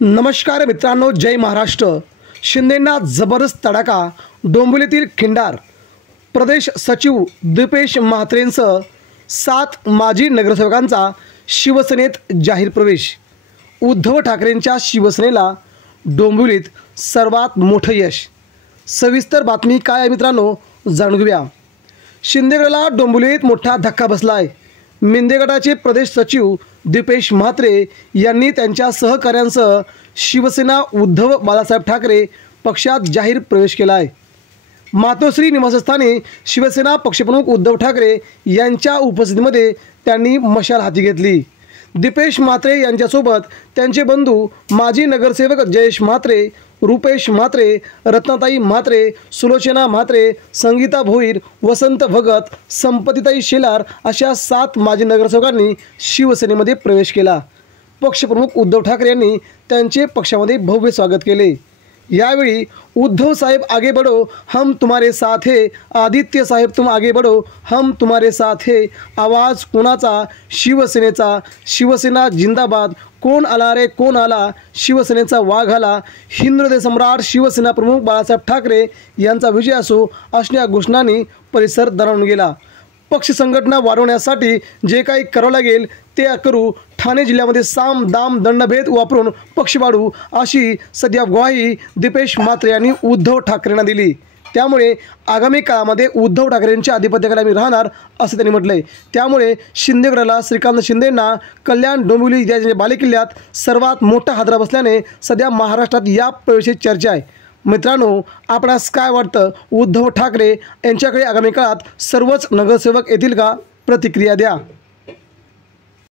नमस्कार मित्रांनो, जय महाराष्ट्र। शिंदेंना जबरदस्त तडाखा, डोंबिवलीतील खिंडार। प्रदेश सचिव दीपेश म्हात्रेंसह 7 माजी नगरसेवकांचा शिवसेनेत जाहीर प्रवेश। उद्धव ठाकरेंच्या शिवसेनेला डोंबिवलीत सर्वात मोठं यश। सविस्तर बातमी काय आहे मित्रांनो, जाणून घेऊया। शिंदेगडाला डोंबिवलीत मोठा धक्का बसला आहे। मिंदे गटाचे प्रदेश सचिव दीपेश म्हात्रे यांनी त्यांच्या सहकाऱ्यांसह शिवसेना उद्धव बाळासाहेब ठाकरे पक्षात जाहीर प्रवेश केला आहे। मातोश्री निवासस्थानी शिवसेना पक्षप्रमुख उद्धव ठाकरे यांच्या उपस्थितीमध्ये त्यांनी मशाल हाती घेतली। दीपेश म्हात्रे यांच्यासोबत त्यांचे बंधू माजी नगरसेवक जयेश म्हात्रे, रुपेश म्हात्रे, रत्नाताई म्हात्रे, सुलोचना म्हात्रे, संगीता भोईर, वसंत भगत, संपतीताई शेलार अशा 7 माजी नगरसेवकांनी शिवसेनेमध्ये प्रवेश केला। पक्षप्रमुख उद्धव ठाकरे यांनी त्यांचे पक्षामध्ये भव्य स्वागत केले। यावेळी उद्धव साहेब आगे बढ़ो, हम तुम्हारे साथ है। आदित्य साहेब तुम आगे बढ़ो, हम तुम्हारे साथ है। आवाज कोणाचा? शिवसेनेचा। शिवसेना जिंदाबाद। कोण आला रे कोण आला? शिवसेनेचा वाघ आला। हिंदुहृदय सम्राट शिवसेना प्रमुख बाळासाहेब ठाकरे यांचा विजय असो, अशा घोषणांनी परिसर दणाणून गेला। पक्ष संघटना वाढवण्यासाठी जे काही करावं लागेल ते करू। ठाणे जिल्ह्यामध्ये साम दाम दंडभेद वापरून पक्ष वाढवू, अशी सध्या ग्वाही दीपेश म्हात्रे यांनी उद्धव ठाकरेंना दिली। त्यामुळे आगामी काळामध्ये उद्धव ठाकरेंच्या अधिपत्याखाली आम्ही राहणार असं त्यांनी म्हटलंय। त्यामुळे शिंदेगडाला श्रीकांत शिंदेंना कल्याण डोंबिवली या बालेकिल्ल्यात सर्वात मोठा हादरा बसल्याने सध्या महाराष्ट्रात या प्रवेशाची चर्चा आहे। मित्रांनो, आपणास काय वाटतं? उद्धव ठाकरे यांच्याकडे आगामी काळात सर्वच नगरसेवक येतील का? प्रतिक्रिया द्या।